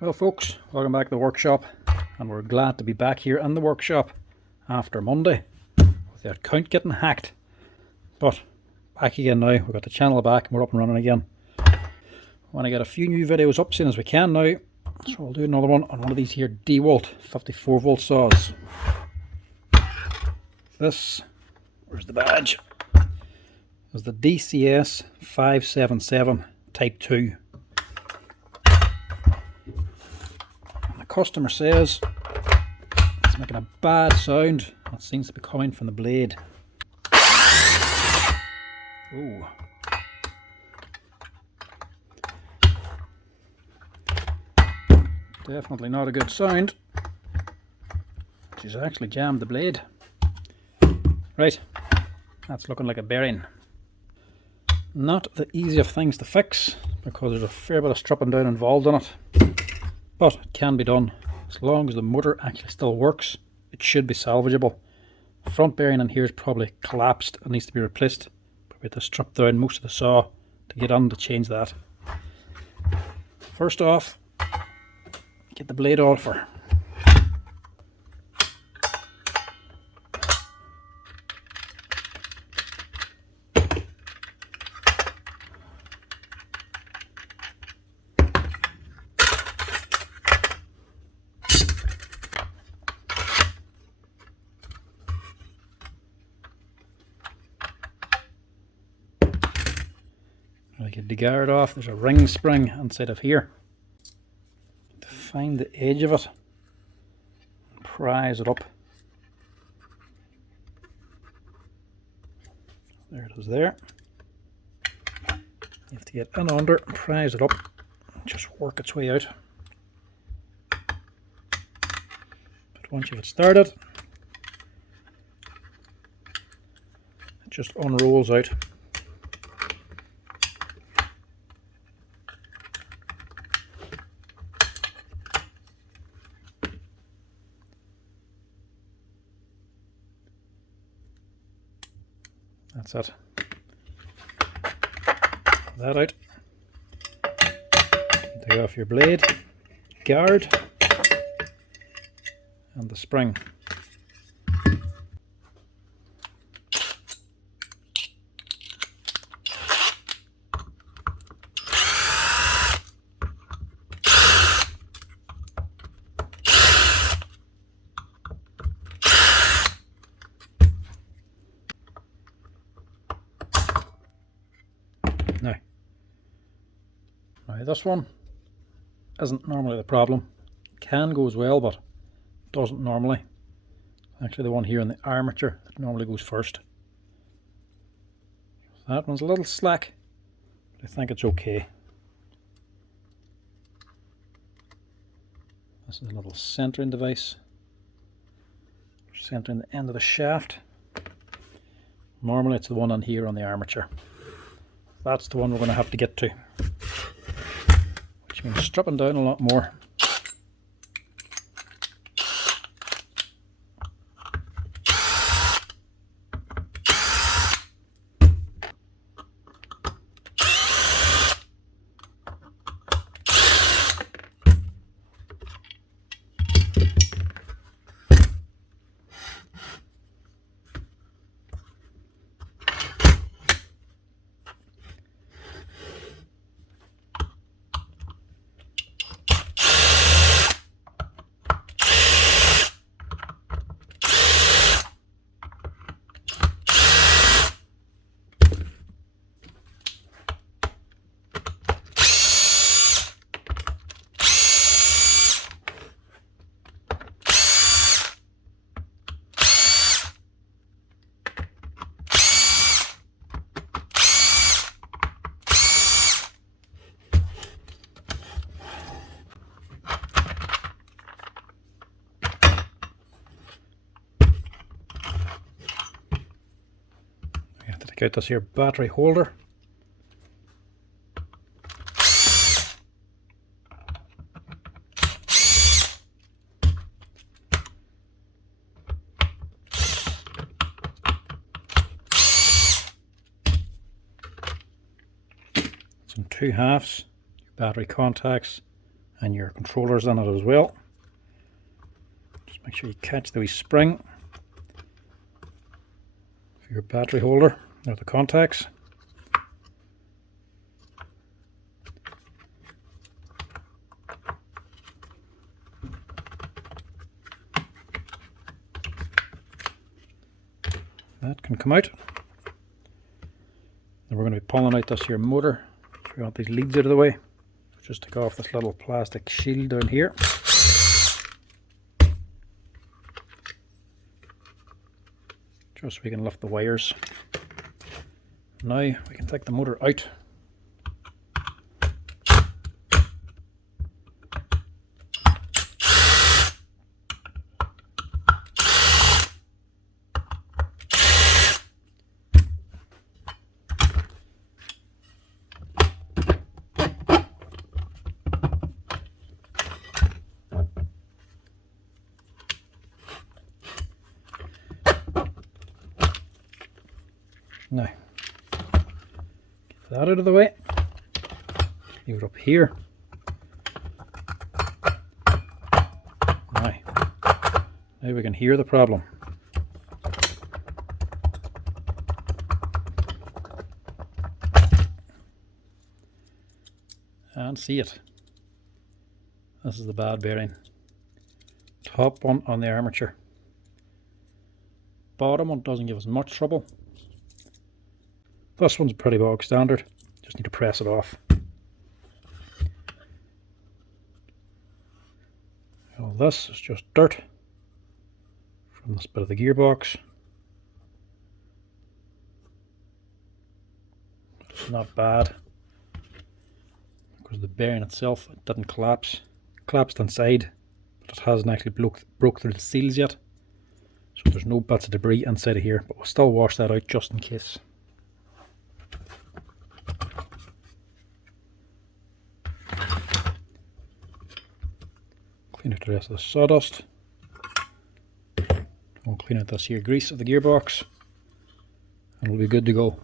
Well folks, welcome back to the workshop, and we're glad to be back here in the workshop after Monday with the account getting hacked. But back again now, we've got the channel back and we're up and running again. I want to get a few new videos up soon as we can now, so we'll do another one on one of these here Dewalt 54 volt saws. This, where's the badge, is the DCS 577 Type 2. Customer says it's making a bad sound. It seems to be coming from the blade. Ooh. Definitely not a good sound. She's actually jammed the blade. Right, that's looking like a bearing. Not the easy of things to fix because there's a fair bit of stripping down involved in it. But it can be done. As long as the motor actually still works, it should be salvageable. The front bearing in here is probably collapsed and needs to be replaced. But we have to strip down most of the saw to get on to change that. First off, get the blade off her. I get the guard off. There's a ring spring inside of here. To find the edge of it, prise it up. There it is there. You have to get in under, prise it up, and just work its way out. But once you get started, it just unrolls out. That's it. That out. Take off your blade, guard, and the spring. Now this one isn't normally the problem. It can go as well, but doesn't normally. Actually the one here in the armature that normally goes first. That one's a little slack, but I think it's okay. This is a little centering device. Centering the end of the shaft. Normally it's the one on here on the armature. That's the one we're going to have to get to. Which means stripping down a lot more. Out this here battery holder. Some 2/2, your battery contacts, and your controllers in it as well. Just make sure you catch the wee spring for your battery holder or the contacts. That can come out. Then we're going to be pulling out this here motor. So we want these leads out of the way. Just take off this little plastic shield down here. Just so we can lift the wires. Now we can take the motor out. Now, get that out of the way, leave it up here. Now we can hear the problem. And see it. This is the bad bearing. Top one on the armature. Bottom one doesn't give us much trouble. This one's pretty bog standard, just need to press it off. All this is just dirt from this bit of the gearbox. It's not bad because the bearing itself didn't collapse. It collapsed inside, but it hasn't actually broke through the seals yet. So there's no bits of debris inside of here, but we'll still wash that out just in case. Clean out the rest of the sawdust. We'll clean out this here grease of the gearbox and we'll be good to go.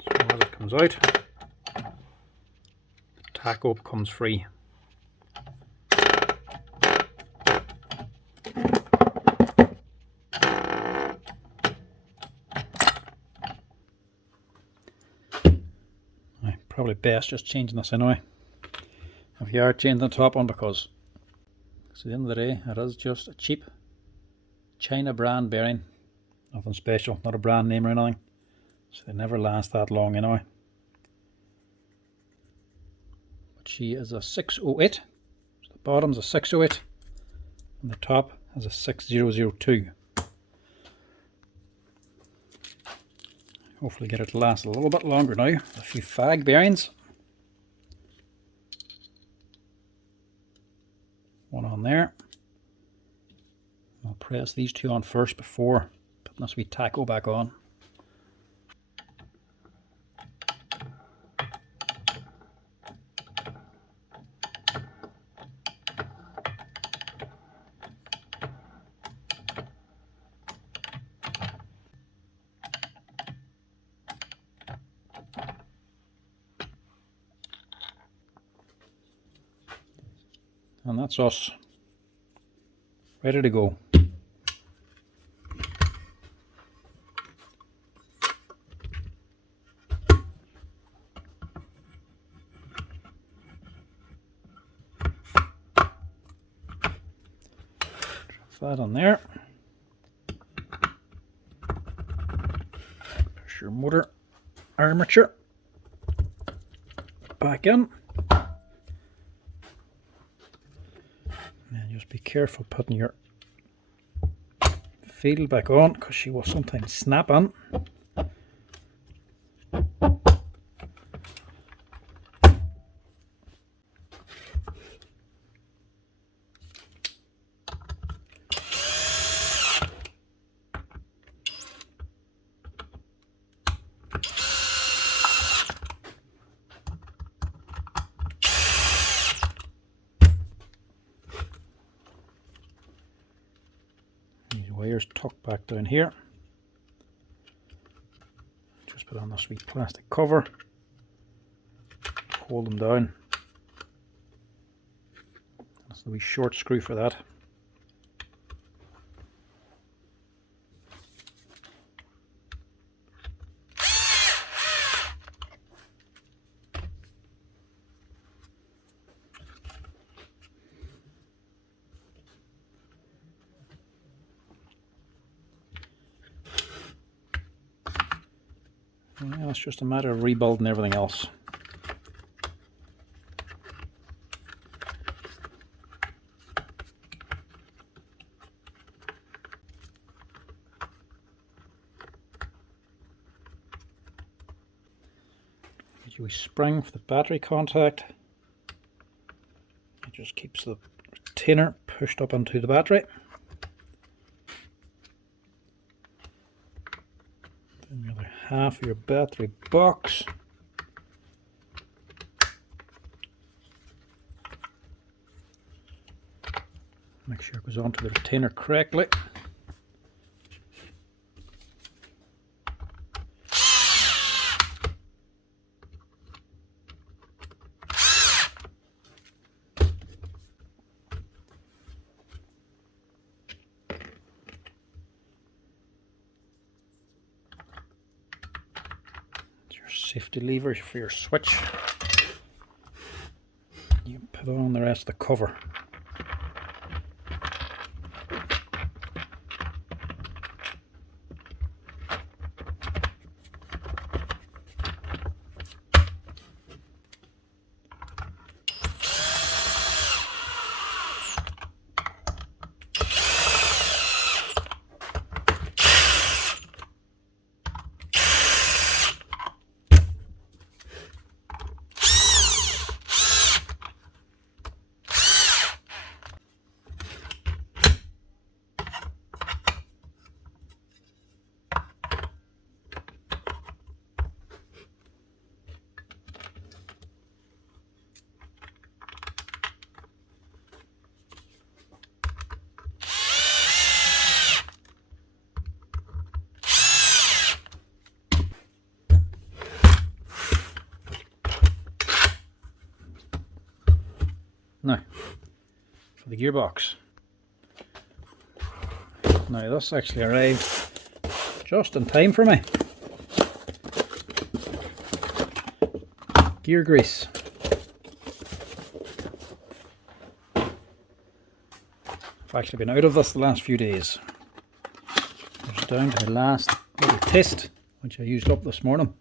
So as it comes out, the taco comes free. Probably best just changing this anyway. If you are changing the top one, because at the end of the day it is just a cheap China brand bearing. Nothing special, not a brand name or anything. So they never last that long anyway. But she is a 608. So the bottom's a 608 and the top is a 6002. Hopefully get it to last a little bit longer now. A few fag bearings. One on there. I'll press these two on first before putting this wee taco back on. And that's us, ready to go. Drop that on there. Push your motor armature back in. And just be careful putting your field back on because she will sometimes snap on. These wires tucked back down here. Just put on this wee plastic cover, hold them down. That's the wee short screw for that. Yeah, it's just a matter of rebuilding everything else. Get your wee spring for the battery contact. It just keeps the retainer pushed up onto the battery. Then the other half of your battery box. Make sure it goes onto the retainer correctly. Your safety lever for your switch. You put on the rest of the cover. Now, for the gearbox. Now this actually arrived just in time for me. Gear grease. I've actually been out of this the last few days. It's down to the last little test, which I used up this morning.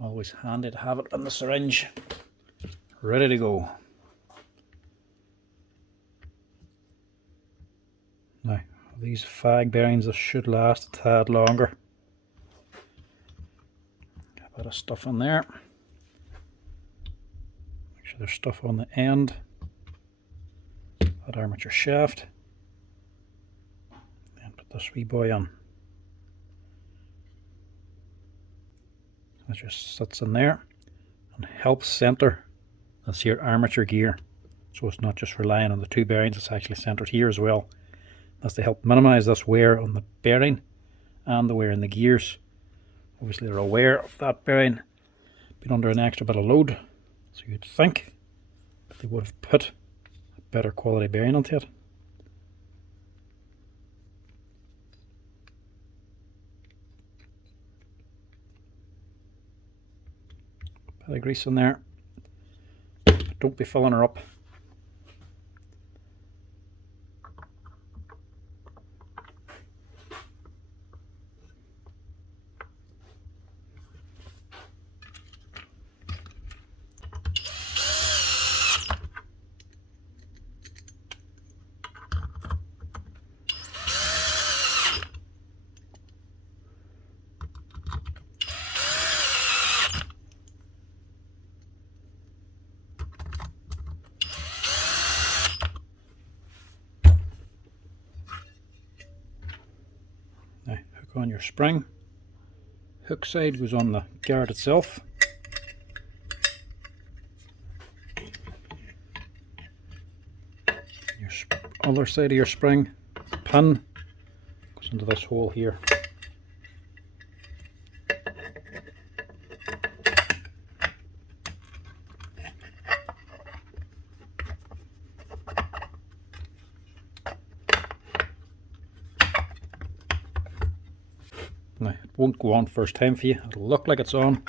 Always handy to have it in the syringe, ready to go. Now, these fag bearings, this should last a tad longer. Got a bit of stuff in there. Make sure there's stuff on the end. That armature shaft. And put this wee boy on. That just sits in there and helps center this here armature gear, so it's not just relying on the two bearings, it's actually centered here as well. That's to help minimize this wear on the bearing and the wear in the gears. Obviously they're aware of that bearing being under an extra bit of load, so you'd think that they would have put a better quality bearing onto it. Bit of grease in there, but don't be filling her up. Now hook on your spring. Hook side goes on the guard itself. Your other side of your spring, the pin, goes into this hole here. Now, it won't go on first time for you. It'll look like it's on,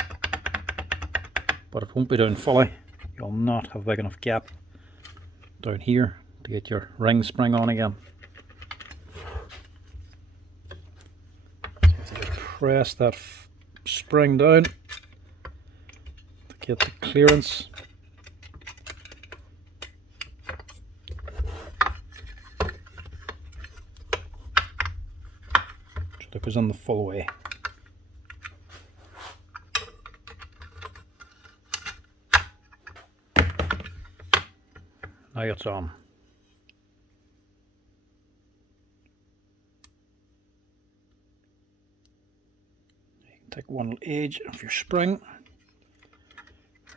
but it won't be down fully. You'll not have a big enough gap down here to get your ring spring on again. So you have to press that spring down to get the clearance. That goes in the full way. Now it's on. You can take one little edge of your spring,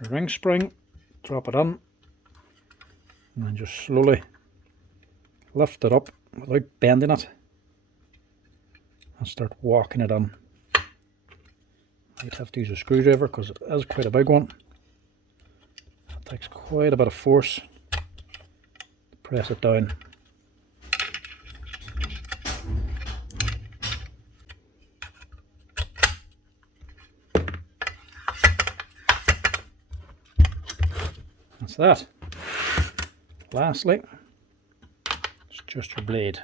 your ring spring, drop it in, and then just slowly lift it up without bending it. And start walking it in. Might have to use a screwdriver because it is quite a big one. It takes quite a bit of force to press it down. That's that. Lastly, it's just your blade.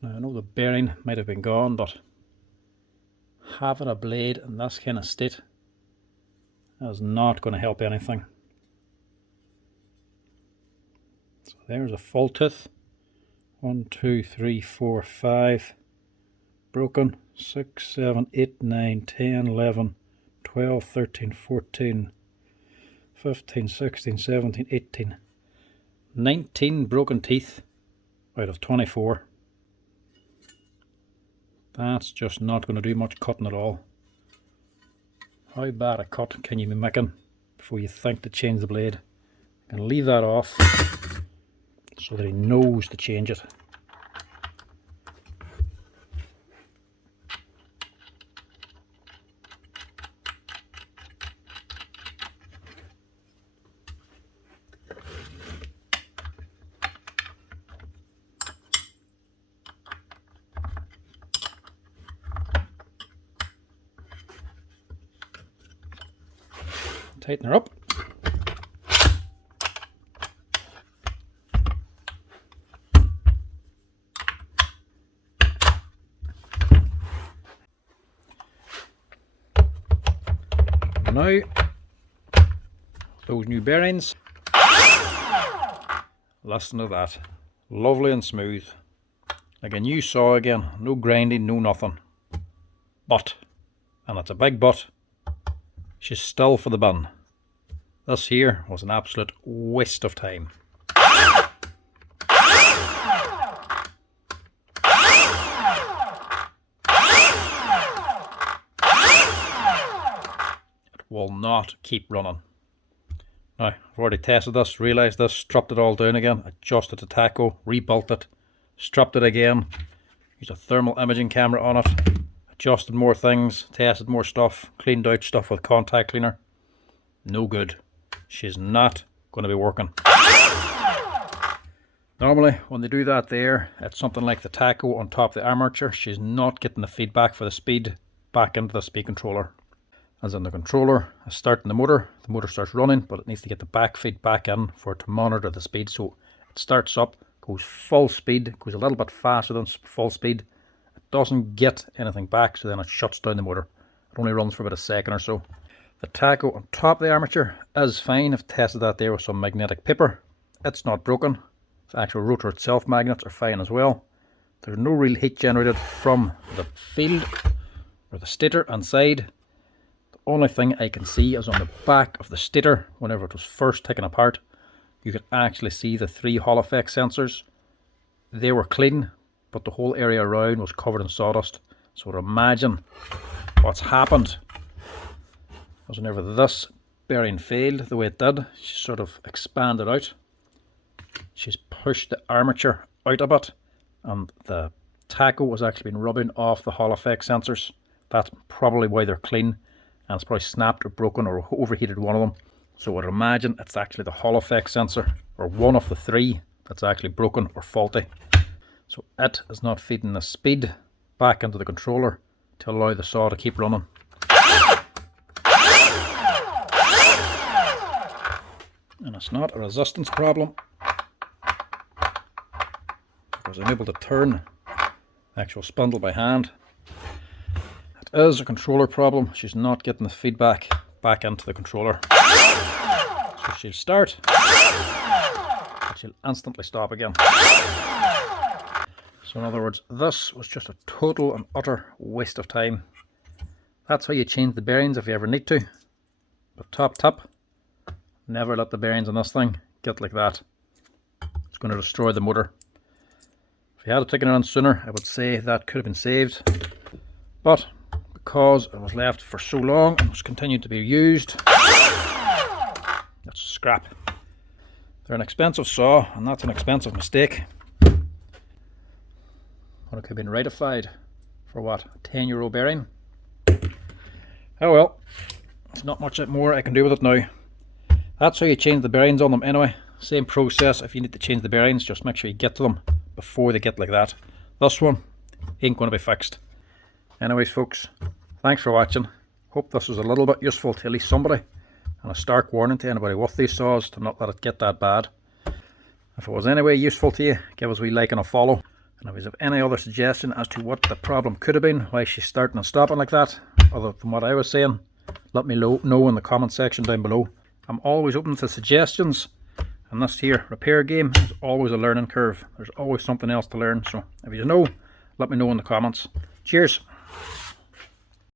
Now I know the bearing might have been gone, but having a blade in this kind of state is not going to help anything. So there's a full tooth. 1, 2, 3, 4, 5 broken. 6, 7, 8, 9, 10, 11, 12, 13, 14, 15, 16, 17, 18, 19 broken teeth out of 24. That's just not going to do much cutting at all. How bad a cut can you be making before you think to change the blade? You can leave that off so that he knows to change it. Tighten her up. Now, those new bearings, listen to that, lovely and smooth, like a new saw again, no grinding, no nothing. But, and it's a big but, she's still for the bin. This here was an absolute waste of time. It will not keep running. Now, I've already tested this, realised this, dropped it all down again, adjusted the tacho, rebuilt it, strapped it again, used a thermal imaging camera on it, adjusted more things, tested more stuff, cleaned out stuff with contact cleaner. No good. She's not going to be working. Normally when they do that there, it's something like the tacho on top of the armature. She's not getting the feedback for the speed back into the speed controller. As in the controller is starting the motor starts running, but it needs to get the back feed back in for it to monitor the speed. So it starts up, goes full speed, goes a little bit faster than full speed. It doesn't get anything back, so then it shuts down the motor. It only runs for about a second or so. The tacho on top of the armature is fine. I've tested that there with some magnetic paper. It's not broken. The actual rotor itself magnets are fine as well. There's no real heat generated from the field or the stator inside. The only thing I can see is on the back of the stator, whenever it was first taken apart, you could actually see the 3 Hall effect sensors. They were clean, but the whole area around was covered in sawdust. So imagine what's happened was whenever this bearing failed the way it did, she sort of expanded out. She's pushed the armature out a bit, and the taco has actually been rubbing off the Hall effect sensors. That's probably why they're clean, and it's probably snapped or broken or overheated one of them. So I would imagine it's actually the Hall effect sensor, or one of the 3, that's actually broken or faulty. So it is not feeding the speed back into the controller to allow the saw to keep running. And it's not a resistance problem, because I'm able to turn the actual spindle by hand. It is a controller problem. She's not getting the feedback back into the controller. So she'll start, but she'll instantly stop again. So in other words, this was just a total and utter waste of time. That's how you change the bearings if you ever need to. But top tip, never let the bearings on this thing get like that. It's going to destroy the motor. If you had taken it on sooner, I would say that could have been saved. But because it was left for so long and was continued to be used, that's scrap. They're an expensive saw, and that's an expensive mistake. But it could have been rectified for what, a 10-euro bearing? Oh well, there's not much more I can do with it now. That's how you change the bearings on them anyway. Same process. If you need to change the bearings, just make sure you get to them before they get like that. This one ain't going to be fixed. Anyways folks, thanks for watching. Hope this was a little bit useful to at least somebody, and a stark warning to anybody with these saws to not let it get that bad. If it was any way useful to you, give us a wee like and a follow. And if you have any other suggestion as to what the problem could have been, why she's starting and stopping like that, other than what I was saying, let me know in the comment section down below. I'm always open to suggestions, and this here repair game is always a learning curve. There's always something else to learn, so if you know, let me know in the comments. Cheers!